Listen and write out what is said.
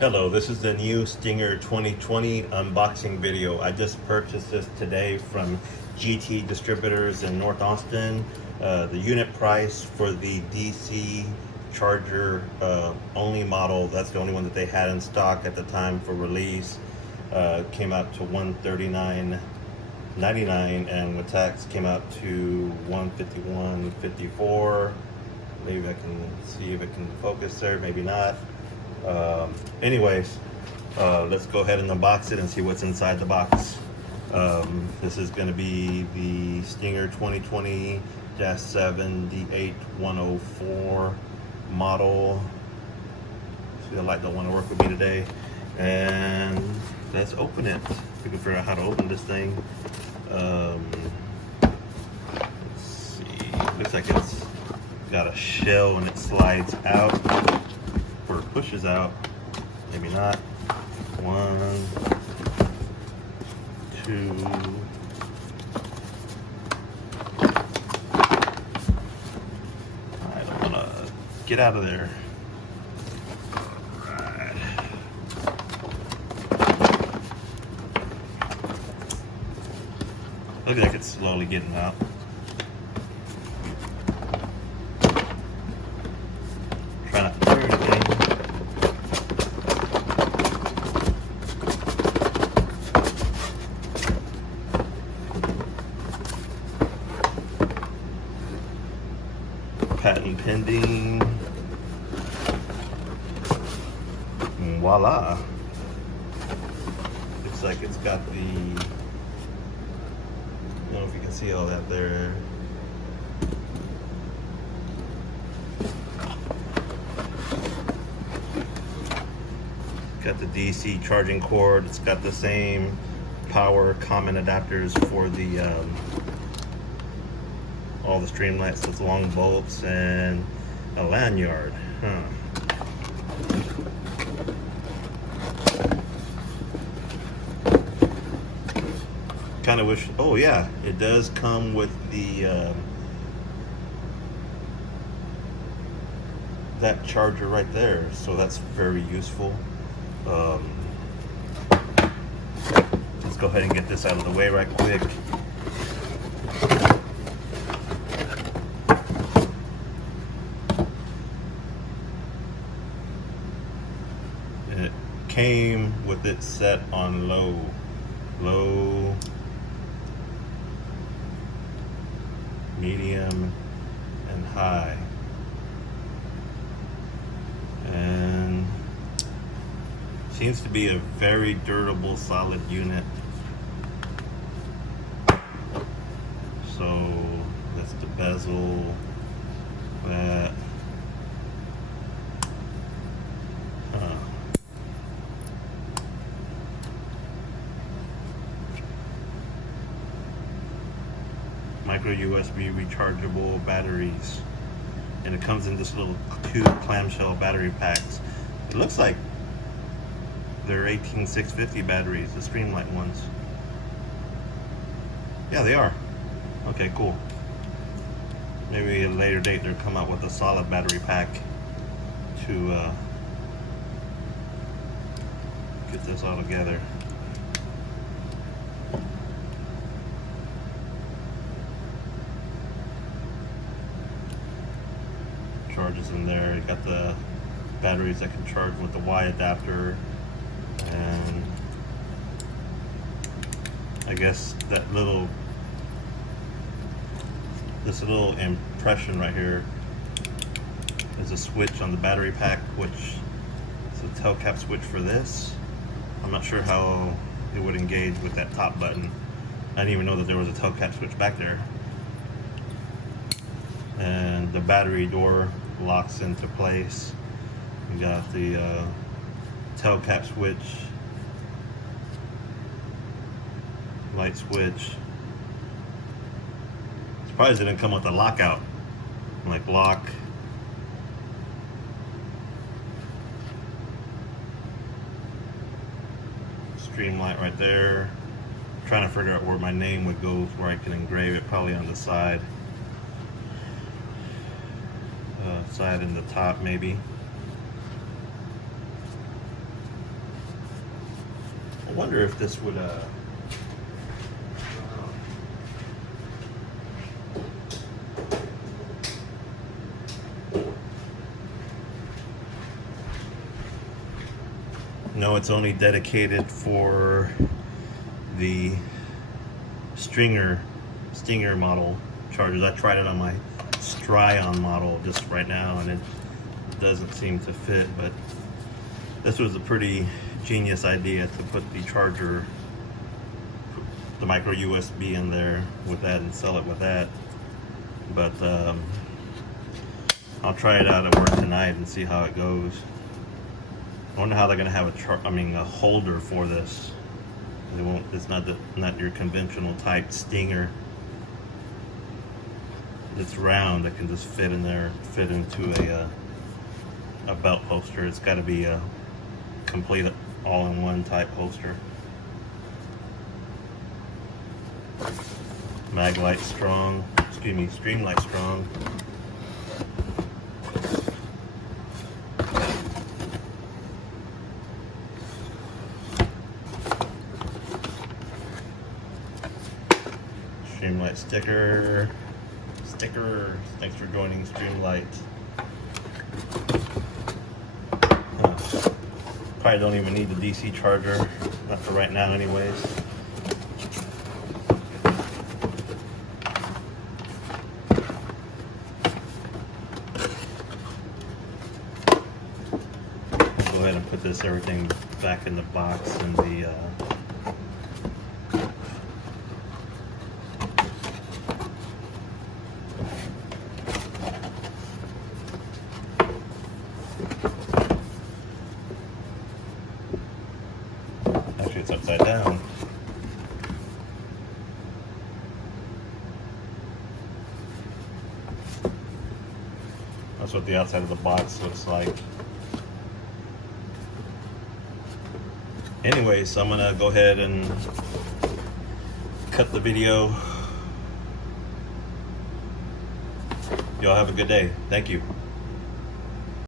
Hello, this is the new Stinger 2020 unboxing video. I just purchased this today from GT Distributors in North Austin. The unit price for the DC charger only model, that's the only one that they had in stock at the time for release, came out to $139.99, and with tax came out to $151.54. Maybe I can see if it can focus there, maybe not. Anyways, let's go ahead and unbox it and see what's inside the box. This is going to be the Stinger 2020-7 D8104 model. See, the light don't want to work with me today. And let's open it. We can figure out how to open this thing. Let's see. Looks like it's got a shell and it slides out. Or pushes out, maybe not. 1, 2. I don't want to get out of there. Alright. Looks like it's slowly getting out. Try not to turn anything. Patent pending. And voila. Looks like it's got the, I don't know if you can see all that there. Got the DC charging cord. It's got the same power common adapters for the all the Streamlights with long bolts and a lanyard. Kind of wish. Oh yeah, it does come with the that charger right there, so that's very useful. Let's go ahead and get this out of the way right quick. It came with it set on low, medium, and high. And seems to be a very durable, solid unit. So that's the bezel. That. Micro USB rechargeable batteries, and it comes in this little two clamshell battery packs. It looks like they're 18650 batteries, the Streamlight ones. Yeah, they are. Okay, cool. Maybe at a later date they'll come out with a solid battery pack to get this all together. Charges in there. You got the batteries that can charge with the Y adapter, and I guess that this little impression right here is a switch on the battery pack, which is a tail cap switch for this. I'm not sure how it would engage with that top button. I didn't even know that there was a tail cap switch back there. And the battery door locks into place. You got the tail cap switch, light switch. Surprised it didn't come with a lockout, like lock. Streamlight right there. I'm trying to figure out where my name would go, where I can engrave it, probably on the side. Side and the top maybe. wonder if this would no, it's only dedicated for the Stinger model chargers. I tried it on my Stryon model just right now and it doesn't seem to fit, but this was a pretty genius idea to put the charger, the micro USB in there with that and sell it with that. But I'll try it out at work tonight and see how it goes. I wonder how they're gonna have a holder for this. They won't. It's not your conventional type Stinger. It's round. That can just fit in there, fit into a belt holster. It's got to be a complete all-in-one type holster. Maglite strong. Excuse me, Streamlight strong. Streamlight sticker. Thanks for joining Streamlight. Probably don't even need the DC charger, not for right now anyways. I'll go ahead and put everything back in the box and the actually it's upside down. That's what the outside of the box looks like. Anyways, so I'm gonna go ahead and cut the video. Y'all have a good day. Thank you.